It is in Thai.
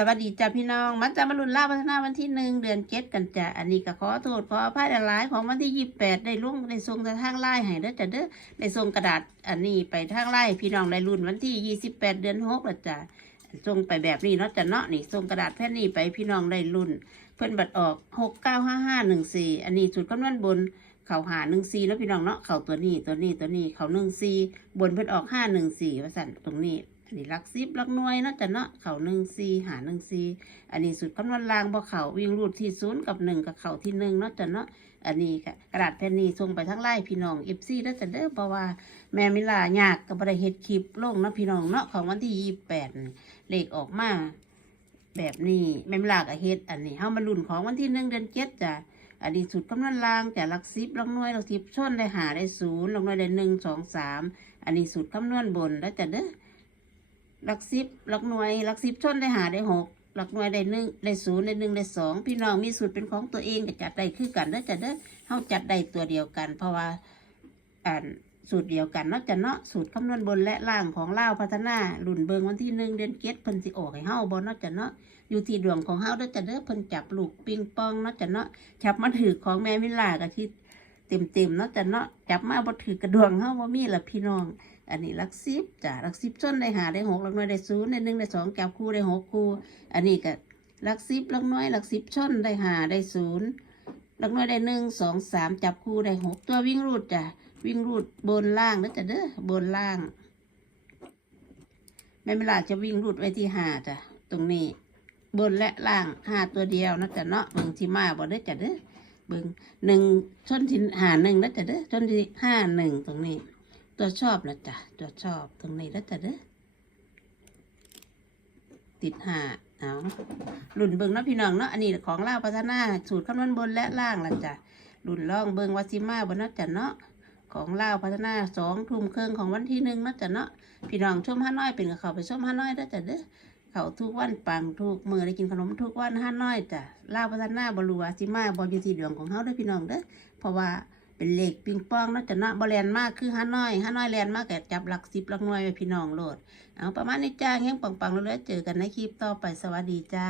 สวัสดีจ้าพี่น้อง มันจะมาลุนล่าพัฒนาวันที่หนึ่งเดือนเจ็ดกันจ้ะอันนี้ก็ขอโทษขออภัยหลายของวันที่ยี่สิบแปดได้ลุ่งได้ส่งทางไล่ให้เด้อจ้ะเด้อได้ส่งกระดาษอันนี้ไปทางไล่พี่น้องได้รุ่นวันที่ยี่สิบแปดเดือนหกล้วจ้ะส่งไปแบบนี้เนาะจ้ะเนาะนี่ส่งกระดาษแผ่นนี้ไปพี่น้องได้รุ่น เพิ่นบัดออกหกเก้าห้าห้าหนึ่งสี่อันนี้จุดคำนวณบนเข่าหาหนึ่งซีแล้วพี่น้องเนาะเข่าตัวนี้ตัวนี้ตัวนี้เข่าหนึ่งซีบนเพิ่นออกห้าหนึ่งสี่ว่าสั่นตรงนี้ อันนี้ลักซิบลักหน่วยเนาะจ้ะเนาะเข่าหนึ่งซีหาหนึ่งซีอันนี้สุดคำนวณรางบ่เข่าวิ่งรูดที่ศูนย์กับหนึ่งกับเข่าที่หนึ่งเนาะจ้ะเนาะอันนี้ค่ะกระดาษแผ่นนี้ส่งไปทั้งไล่พี่น้องเอฟซีแล้วจ้ะเด้อเพราะว่าแม่มิลายากกับบริเฮ็ดคลิปลงเนาะพี่น้องเนาะของวันที่ยี่สิบแปดเลขออกมาแบบนี้แม่มิลากับเฮ็ดอันนี้เฮามาลุ้นของวันที่หนึ่งเดือนเจ็ดจ้ะอดีตสุดกำนันลางแต่ลักสิบลักน่วยลักสิบชนได้หาได้ศูนย์ลักน่วยได้หนึ่งสองสามอันนี้สุดคำนวณบนแล้วจะเด้อ หลักสิบหลักหน่วยหลักสิบชนได้หาได้หกหลักหน่วยได้หนึ่งได้ศูนย์ได้หนึ่งได้สองพี่น้องมีสูตรเป็นของตัวเองก็จัดได้คือกันแล้วจะเด้อเฮาจัดได้ตัวเดียวกัน เพราะว่าอ่านสูตรเดียวกันนาะจะเนาะสูตรคำนวณบนและล่างของเล่าพัฒนารุ่นเบิงวันที่หนึ่งเดือนเก็ดเพิ่นสิออกให้เฮาบ่เนาะจะเนาะอยู่ที่ดวงของเฮาเด้อจะเด้อเพิ่นจับลูกปิงปองนาะจะเนาะจับมาถือของแม่วิลากับที่ เต็มเต็มๆเนาะจ้ะเนาะจับมาบ่ถือกระดวงเฮาบ่มีละพี่น้อง อันนี้ลักซิบจ้ะลักซิบส้นได้หาได้หกลักน้อยได้ศูนย์ได้หนึ่งได้สองจับคู่ได้หกคู่ อันนี้ก็ลักซิบลักน้อยลักซิบส้นได้หาได้ศูนย์ลักน้อยได้หนึ่งสองสามจับคู่ได้หกตัววิ่งรูดจ้ะวิ่งรูดบนล่างนะจ้ะเด้อบนล่างแม่เวลาจะวิ่งรูดไว้ที่หาจ้ะตรงนี้ บนและล่างหาตัวเดียวนะจ๊ะเนาะเบิ่งที่มาบ่ได้จ้ะเด้อ เบิงหนึ่งชนที่หาหนึ่งนะจ๊ะเด้อชนที่ห้าหนึ่งตรงนี้ ตัวชอบนะจ๊ะตัวชอบตรงนี้นะจ๊ะเด้อติดหาเอารุ่นเบิงเนาะพี่น้องเนาะอันนี้ของล่าพัฒนาสูตรคำนวณบนและล่างละจ้ะรุ่นล่องเบิงวาซิมาบนนะจ๊ะเนาะของล่าพัฒนาสองทุ่มเครึ่องของวันที่หนึ่งนะจ๊ะเนาะพี่น้องชมห้าน้อยเป็นกับเขาไปชมห้าน้อยนะจ๊ะเด้อ เขาทุกวันปังทุกมือได้กินขนมทุกวันห้าน้อยจ้ะลาวพัฒนาบรัวาสิมาบอยู่ที่ดวงของเขาด้วยพี่น้องเด้อเพราะว่าเป็นเหล็กปิงปองนาะจ้ะเนาะบแลนมากคือห้าน้อยห้าน้อยแลนมากแกจับหลักสิบหลักหน่วยไปพี่น้องโหลดเอาประมาณนี้จ้าเงี้งปังๆเรื่อยๆเจอกันในคลิปต่อไปสวัสดีจ้า